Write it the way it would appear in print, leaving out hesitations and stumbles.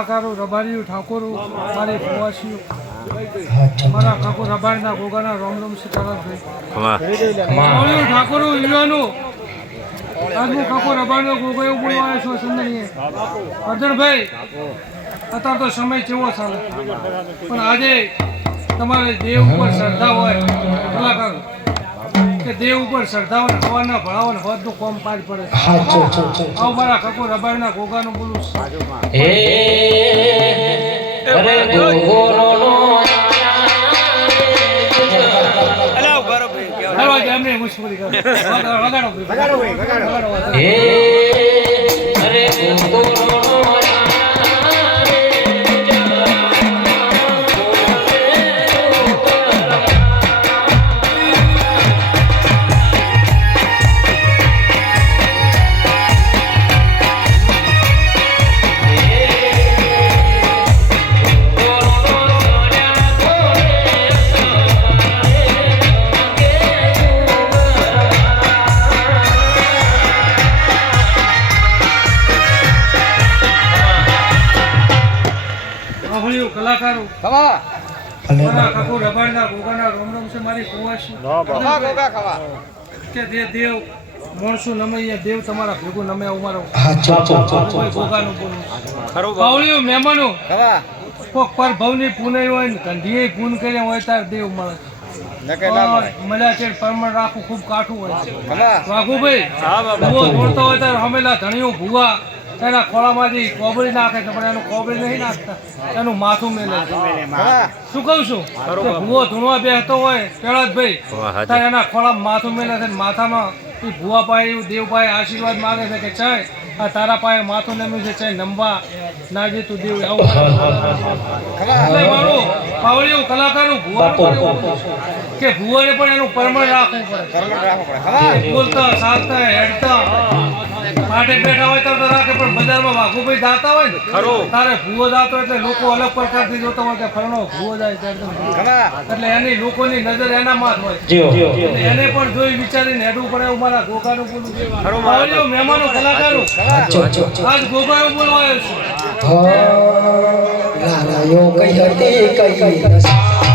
કલાકારો રબારીઓ ઠાકોરો મારી ફુવાસીઓ મારા ઠાકોર રબારીના ગોગાના રોમ રોમ સીતારામભાઈ ઠાકોરો યુવાનો આજનું ઠાકોર રબારીનો ગોગો એવું બોલવા છો સુંદરીએ અર્જુનભાઈ અત્યારે તો સમય કેવો ચાલે પણ આજે તમારે દેવ ઉપર શ્રદ્ધા હોય કલાકારો કે દેવ ઉપર શ્રદ્ધા હોય હવાના ભણાવો ને હોદનું કોમ પાર પડે આવું મારા ઠાકોર રબારીના ગોગાનું બોલું એમને મુશ્કેલી કલાકારો મારા ઠાકોર રબારીના ગોગાના રોમ રોમ છે મારી કુવાસી કે દેવ મોણસું નમે દેવ તમારા ભેગું નમે અમારો ગોગાનું બોલું પાવળીઓ મહેમાનો કોક પર ભવની પૂને હોય ને કંઢીએ પૂન કર્યા હોય તાર દેવ મળે મળ્યા છે પરમણ રાખવું ખૂબ કાઠું હોય વાઘુભાઈ ભૂવો દોડતો હોય ત્યારે હમેલા ધણીઓ ભૂવા એના ખોળામાંથી કોબળી નાખે છે પણ એનું કોબળી નહીં નાખતા એનું માથું મેલે શું કહું છું ભૂવો ધૂણવા બેસતો હોય પેલાદભાઈ ત્યારે એના ખોળામાં માથું મેલે છે માથામાં એ ભૂવા પાસે એવું દેવ પાસે આશીર્વાદ માગે છે કે ચાય આ તારા પાસે માથું નમ્યું છે ચાય નમવા ના જે તું દેવ આવું એટલે મારું પાવળિયું કલાકારનું ભૂવાનું કે ભૂવાને પણ એનું પરમણ રાખવું પડે બોલતા ચાલતા હેડતા માટે બેઠા હોય તો રાખે પણ બજારમાં વાઘુભાઈ જાતા હોય ને તારે ભૂવો જાતો એટલે લોકો અલગ પ્રકારથી જોતા હોય કે ફરણો ભૂવો જાય એટલે એની લોકોની નજર એનામાં જ હોય એને પણ જોઈ વિચારીને હેડવું પડે એવું મારા ગોગાનું બોલું મહેમાનો કલાકારો આજ ગોગાનું બોલવા આવ્યો છું